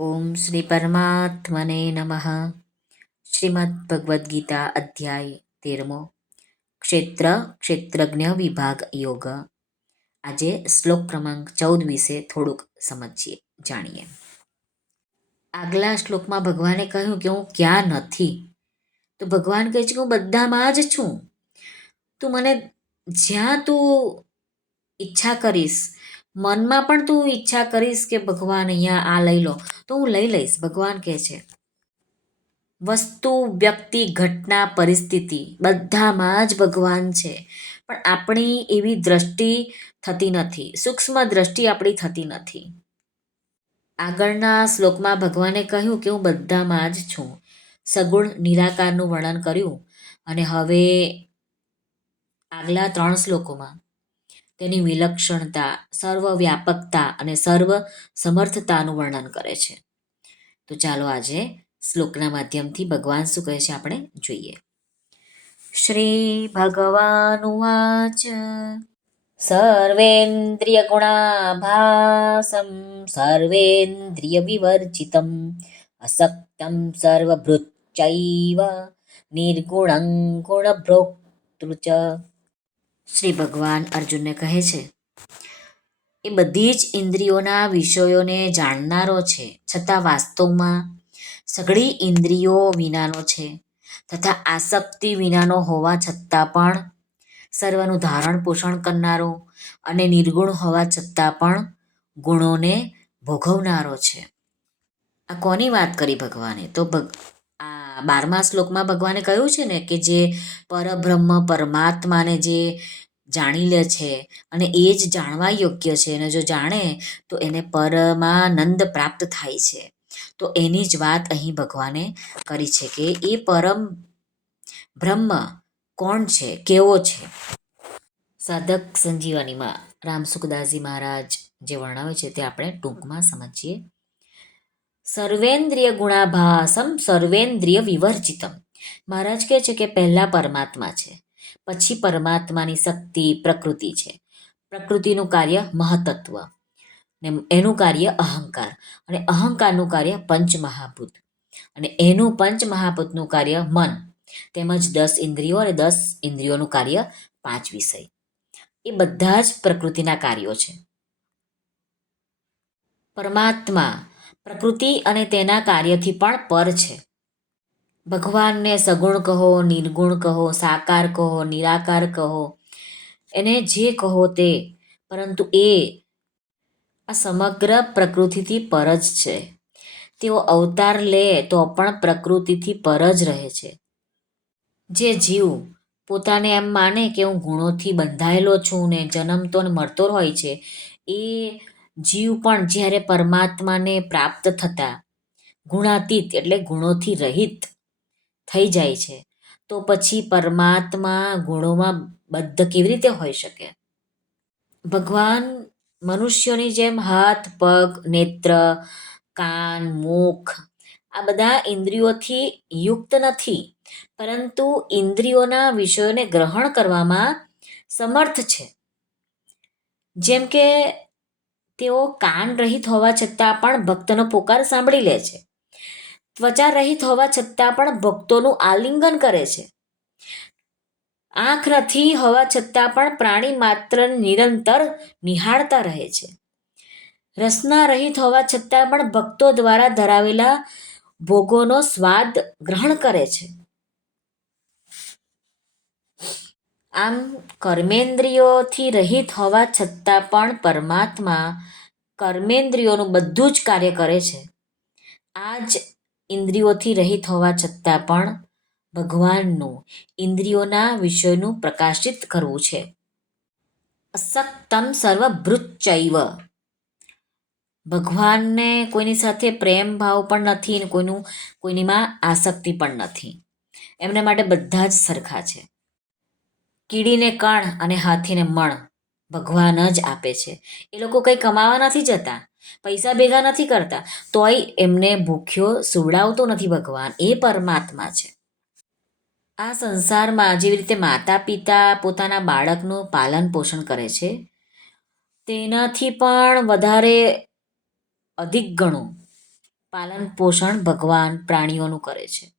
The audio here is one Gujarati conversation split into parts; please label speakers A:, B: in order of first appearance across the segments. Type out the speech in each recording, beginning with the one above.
A: ઓમ શ્રી પરમાત્મને નમઃ શ્રીમદ ભગવદ્ ગીતા અધ્યાય તેરમો ક્ષેત્ર ક્ષેત્રજ્ઞ વિભાગ યોગ આજે શ્લોક ક્રમાંક ચૌદ વિશે થોડુંક સમજીએ, જાણીએ. આગલા શ્લોકમાં ભગવાને કહ્યું કે હું ક્યાં નથી? તો ભગવાન કહે છે કે હું બધામાં જ છું. તું મને જ્યાં તું ઈચ્છા કરીશ મનમાં પણ તું ઈચ્છા કરીશ કે ભગવાન અહીંયા આ લઈ લો. તો હું લઈ લઈશ. ભગવાન કહે છે, વસ્તુ, વ્યક્તિ, ઘટના, પરિસ્થિતિ બધામાં જ ભગવાન છે. પણ આપણી એવી દ્રષ્ટિ થતી નથી. સૂક્ષ્મ દ્રષ્ટિ આપણી થતી નથી. આગળના શ્લોકમાં ભગવાને કહ્યું કે હું બધામાં જ છું. સગુણ નિરાકારનું વર્ણન કર્યું. અને હવે આગલા ત્રણ શ્લોકોમાં તેની વિલક્ષણતા, સર્વવ્યાપકતા અને સર્વ સમર્થતાનું વર્ણન કરે છે. તો ચાલો આજે શ્લોકના માધ્યમથી ભગવાન શું કહે છે આપણે જોઈએ. શ્રી ભગવાનુવાચ સર્વેન્દ્રિય ગુણાભાસમ, સર્વેન્દ્રિય વિવર્જિતમ, અસક્તમ સર્વભૃચૈવ નિર્ગુણં ગુણભ્રોક્તૃ ચ. શ્રી ભગવાન અર્જુનને કહે છે, એ બધી જ ઇન્દ્રિયોના વિષયોને જાણનારો છે, છતાં વાસ્તવમાં સઘળી ઇન્દ્રિયો વિનાનો છે, તથા આસક્તિ વિનાનો હોવા છતાં પણ સર્વનું ધારણ પોષણ કરનારો અને નિર્ગુણ હોવા છતાં પણ ગુણોને ભોગવનારો છે. આ કોની વાત કરી ભગવાને? તો ભગ બારમા શ્લોકમાં ભગવાને કહ્યું છે ને કે જે પરબ્રહ્મ પરમાત્માને જે જાણી લે છે અને એ જ જાણવા યોગ્ય છે અને જો જાણે, તો એને પરમાનંદ પ્રાપ્ત થાય છે. તો એની જ વાત અહીં ભગવાને કરી છે કે એ પરમ બ્રહ્મ કોણ છે? કેવો છે? સાધક સંજીવનીમાં રામસુખદાસજી મહારાજ જે વર્ણવે છે તે આપણે ટૂંકમાં સમજીએ. સર્વેન્દ્રિય ગુણાભાસમ, સર્વેન્દ્રિય વિવર્જિતમ. મહારાજ કહે છે કે પહેલાં પરમાત્મા છે, પછી પરમાત્માની શક્તિ, પ્રકૃતિ છે. પ્રકૃતિનું કાર્ય મહતત્વ ને એનું કાર્ય અહંકાર અને અહંકારનું કાર્ય પંચમહાભૂત અને એનું પંચમહાભૂતનું કાર્ય મન તેમજ દસ ઇન્દ્રિયો અને દસ ઇન્દ્રિયોનું કાર્ય પાંચ વિષય. એ બધા જ પ્રકૃતિના કાર્યો છે. પરમાત્મા પ્રકૃતિ અને તેના કાર્યથી પણ પર છે. ભગવાનને સગુણ કહો, નિર્ગુણ કહો, સાકાર કહો, નિરાકાર કહો. એને જે કહો તે, પરંતુ એ આ સમગ્ર પ્રકૃતિથી પર જ છે. તેઓ અવતાર લે તો પણ પ્રકૃતિથી પર જ રહે છે. જે જીવ પોતાને એમ માને કે હું ગુણોથી બંધાયેલો છું ને જન્મતો ને મરતો હોય છે, એ જીવ પણ જ્યારે પરમાત્માને પ્રાપ્ત થતા ગુણાતીત એટલે ગુણોથી રહિત થઈ જાય છે, તો પછી પરમાત્મા ગુણોમાં બદ્ધ કેવી રીતે હોઈ શકે? ભગવાન મનુષ્યોની જેમ હાથ, પગ, નેત્ર, કાન, મુખ આ બધા ઇન્દ્રિયોથી યુક્ત નથી, પરંતુ ઇન્દ્રિયોના વિષયોને ગ્રહણ કરવામાં સમર્થ છે. જેમ કે તેઓ કાન રહિત હોવા છતાં પણ ભક્તનો પોકાર સાંભળી લે છે. ત્વચા રહિત હોવા છતાં પણ ભક્તોનું આલિંગન કરે છે. આંખ નથી હોવા છતાં પણ પ્રાણી માત્ર નિરંતર નિહાળતા રહે છે. રસના રહિત હોવા છતાં પણ ભક્તો દ્વારા ધરાવેલા ભોગોનો સ્વાદ ગ્રહણ કરે છે. આમ કર્મેન્દ્રિયોથી રહિત હોવા છતાં પણ પરમાત્મા કર્મેન્દ્રિયોનું બધું જ કાર્ય કરે છે. આ જ ઇન્દ્રિયોથી રહિત હોવા છતાં પણ ભગવાનનું ઇન્દ્રિયોના વિષયનું પ્રકાશિત કરવું છે. અસક્તમ સર્વભૃચૈવ ભગવાનને કોઈની સાથે પ્રેમ ભાવ પણ નથી અને કોઈનું કોઈનીમાં આસક્તિ પણ નથી. એમના માટે બધા જ સરખા છે. કીડીને કણ અને હાથીને મણ ભગવાન જ આપે છે. એ લોકો કંઈ કમાવા નથી જતા, પૈસા ભેગા નથી કરતા, તોય એમને ભૂખ્યો સુવડાવતો નથી ભગવાન, એ પરમાત્મા છે. આ સંસારમાં જેવી રીતે માતા પિતા પોતાના બાળકનું પાલન પોષણ કરે છે, તેનાથી પણ વધારે અધિક ગણું પાલન પોષણ ભગવાન પ્રાણીઓનું કરે છે.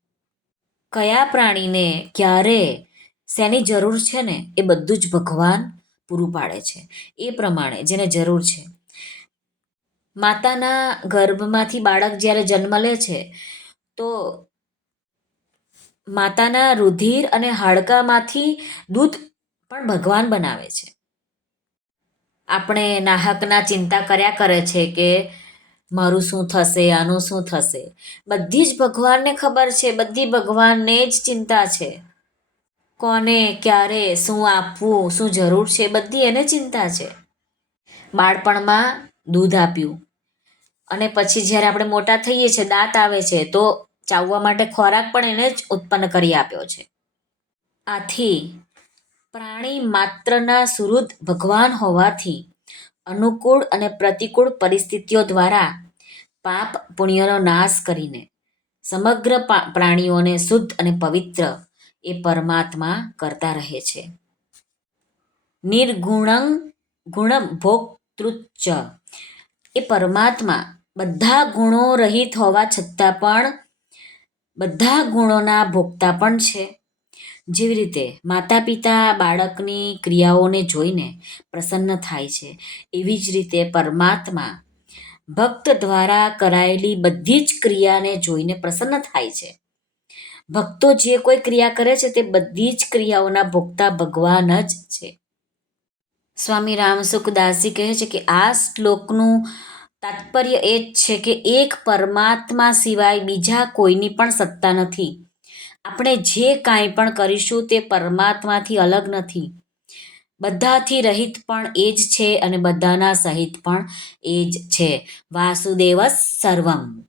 A: કયા પ્રાણીને ક્યારે શેની જરૂર છે ને, એ બધું જ ભગવાન પૂરું પાડે છે. એ પ્રમાણે, જેને જરૂર છે. માતાના ગર્ભમાંથી બાળક જ્યારે જન્મ લે છે, તો માતાના રુધિર અને હાડકામાંથી દૂધ પણ ભગવાન બનાવે છે. આપણે નાહકના ચિંતા કર્યા કરે છે કે મારું શું થશે, આનું શું થશે? બધી જ ભગવાનને ખબર છે, બધી ભગવાનને જ ચિંતા છે. કોને, ક્યારે, શું આપવું, શું જરૂર છે, બધી એને ચિંતા છે. બાળપણમાં દૂધ આપ્યું. અને પછી જ્યારે આપણે મોટા થઈએ છીએ દાંત આવે છે, તો ચાવવા માટે ખોરાક પણ એને જ ઉત્પન્ન કરી આપ્યો છે. આથી પ્રાણી માત્રના સુહૃદ ભગવાન હોવાથી અનુકૂળ અને પ્રતિકૂળ પરિસ્થિતિઓ દ્વારા પાપ પુણ્યનો નાશ કરીને સમગ્ર પ્રાણીઓને શુદ્ધ અને પવિત્ર એ પરમાત્મા કરતા રહે છે. નિર્ગુણં ગુણમ ભોક્તૃચ એ પરમાત્મા બધા ગુણો રહિત હોવા છતાં પણ બધા ગુણોના ભોગતા પણ છે. જેવી રીતે માતા પિતા બાળકની ક્રિયાઓને જોઈને પ્રસન્ન થાય છે, એવી જ રીતે પરમાત્મા ભક્ત દ્વારા કરાયેલી બધી જ ક્રિયાને જોઈને પ્રસન્ન થાય છે. ભક્તો જે કોઈ ક્રિયા કરે છે તે બધી જ ક્રિયાઓના ભોગતા ભગવાન જ છે. સ્વામી રામસુખદાસજી કહે છે કે આ શ્લોકનું તાત્પર્ય એ જ છે કે એક પરમાત્મા સિવાય બીજા કોઈની પણ સત્તા નથી. આપણે જે કાંઈ પણ કરીશું તે પરમાત્માથી અલગ નથી. બધાથી રહિત પણ એ જ છે અને બધાના સહિત પણ એ જ છે. વાસુદેવ સર્વમ.